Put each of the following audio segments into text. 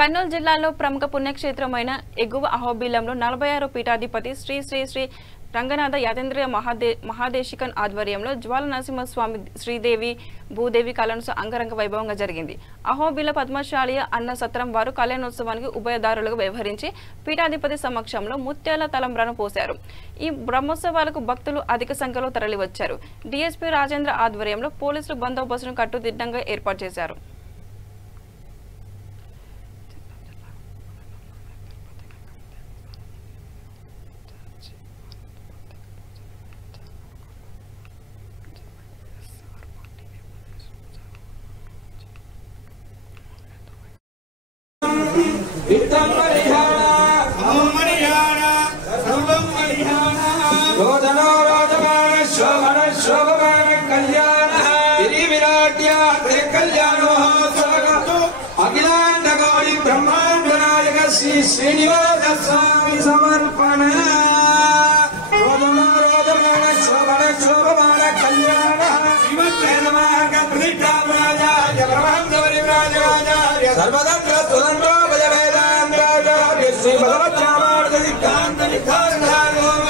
కర్నూలు జిల్లాలో ప్రముఖ పుణ్యక్షేత్రమైన ఎగువ అహోబిలంలో 46 పీఠాధిపతి శ్రీ శ్రీ శ్రీ రంగనాథ యాతేంద్రియ మహాదేశికన్ ఆధ్వర్యంలో జ్వాల నరసింహస్వామి శ్రీదేవి భూదేవి కళ్యాణోత్సవం అంగరంగ వైభవంగా జరిగింది. అహోబిల పద్మశాలియ అన్న సత్రం వారు కళ్యాణోత్సవానికి ఉభయదారులుగా వ్యవహరించి పీఠాధిపతి సమక్షంలో ముత్యాల తలంబ్రాను పోశారు. ఈ బ్రహ్మోత్సవాలకు భక్తులు అధిక సంఖ్యలో తరలివచ్చారు. డీఎస్పీ రాజేంద్ర ఆధ్వర్యంలో పోలీసులు బందోబస్తును కట్టుదిట్టంగా ఏర్పాటు చేశారు. श्री श्रीनिवास स्वामी समर्पण शोभमान कल्याण सर्वदत्र सुरंडो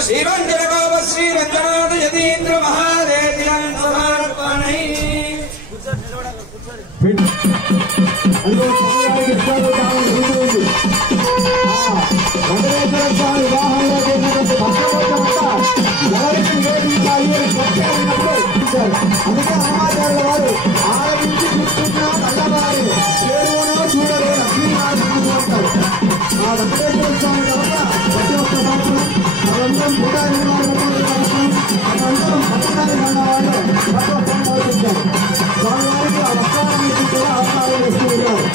श्री श्रीरंजन श्रीरंजनाथ यतीन्द्र महादेव समर्पण అందుకే అమ్మాచార్యుల వారు ఆలోచించి చూస్తున్నా నల్లవారు చేరువనో చూడరు లక్ష్మీనారాయణ అంటారు. ఆ వెంకటేశ్వర స్వామి వల్ల ప్రతి ఒక్క సంవత్సరం మనందరం 120 సంవత్సరం మనందరం పట్టణాలు ఉన్నవాళ్ళు ప్రతి ఒక్కరు ఆలోచించారు. స్వామివారికి ఆ వస్త్రాన్ని కూడా అవసరాలు వేస్తూ ఉన్నారు.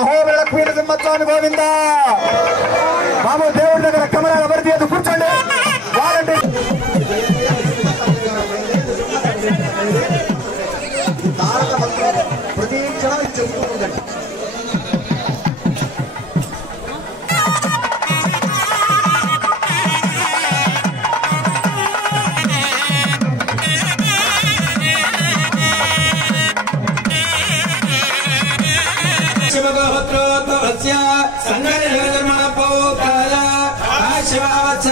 అహోబిల పీఠ సింహస్వామి గోవింద బాబు దేవుడి దగ్గర కెమెరా ఎవరి తీయదు కూర్చోండి. వాలంటీర్ ప్రతి క్షణం చెప్తూ ఉందండి. शिवगोत्रोद्भवस्य संगनिर्गमनपोकाय शिवावत्स